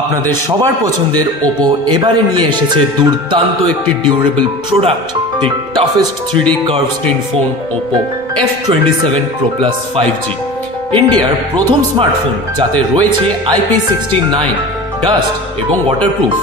আপনাদের সবার পছন্দের ওপো এবারে নিয়ে এসেছে দুর্দান্ত একটি durable product, the toughest 3D curve screen phone Oppo F27 Pro Plus 5G। ইন্ডিয়ার প্রথম স্মার্টফোন যাতে রয়েছে IP69 ডাস্ট এবং ওয়াটারপ্রুফ।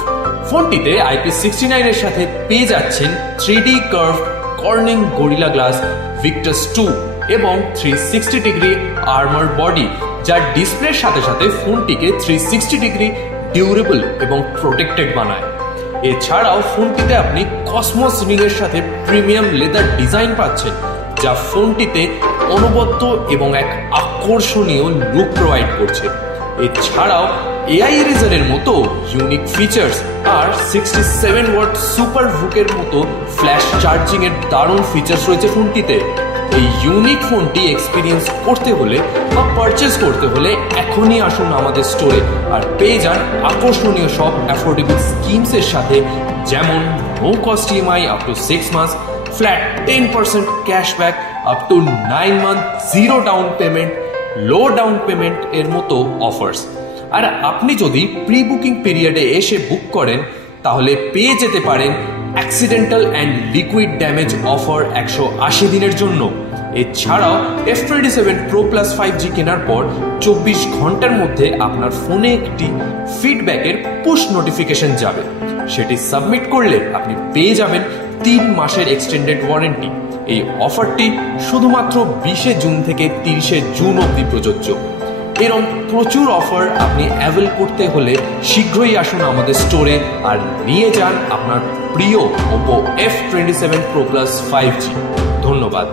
ফোনটিতে IP69 এর সাথে পেয়ে যাচ্ছেন 3D curve Corning gorilla glass Victus 2 এবং 360 ডিগ্রি আর্মার বডি, যার ডিসপ্লের সাথে সাথে ফোনটিকে 360 ডিগ্রি ডিউরেবল এবং প্রোটেক্টেড বানায়। এছাড়াও ফোনটিতে আপনি কসমস রিং এর সাথে প্রিমিয়াম লেদার ডিজাইন পাচ্ছেন, যা ফোনটিতে অনবদ্য এবং এক আকর্ষণীয় লুক প্রোভাইড করছে। এছাড়াও এআই ইরেজারের মতো ইউনিক ফিচার্স আর 67 ওয়াট সুপার ভুকের মতো ফ্ল্যাশ চার্জিং এর দারুণ ফিচার্স রয়েছে ফোনটিতে। এই ইউনিক ফোনটি এক্সপিরিয়েন্স করতে হলে বা পারচেস করতে হলে এখনই আসুন আমাদের স্টোরে আর পেয়ে যান আকর্ষণীয় সব অ্যাফোর্ডেবল স্কিমস এর সাথে, যেমন no cost EMI up to 6 months, flat 10% cashback up to 9 month, zero down payment, low down payment এর মতো অফার্স। আর আপনি যদি প্রি বুকিং পিরিয়ডে এসে বুক করেন তাহলে পেয়ে যেতে পারেন accidental and liquid damage offer 180 দিনের জন্য। এছাড়াও F27 Pro Plus 5G কেনার পর 24 ঘন্টার মধ্যে আপনার ফোনে একটি ফিডব্যাকের পুশ নোটিফিকেশন যাবে। সেটি সাবমিট করলে আপনি পেয়ে যাবেন 3 মাসের এক্সটেন্ডেড ওয়ারেন্টি। এই অফারটি শুধুমাত্র 20 জুন থেকে 30 জুন অবধি প্রযোজ্য। এরকম প্রচুর অফার আপনি অ্যাভেল করতে হলে শীঘ্রই আসুন আমাদের স্টোরে আর নিয়ে যান আপনার প্রিয় Oppo F27 Pro Plus 5G। ধন্যবাদ।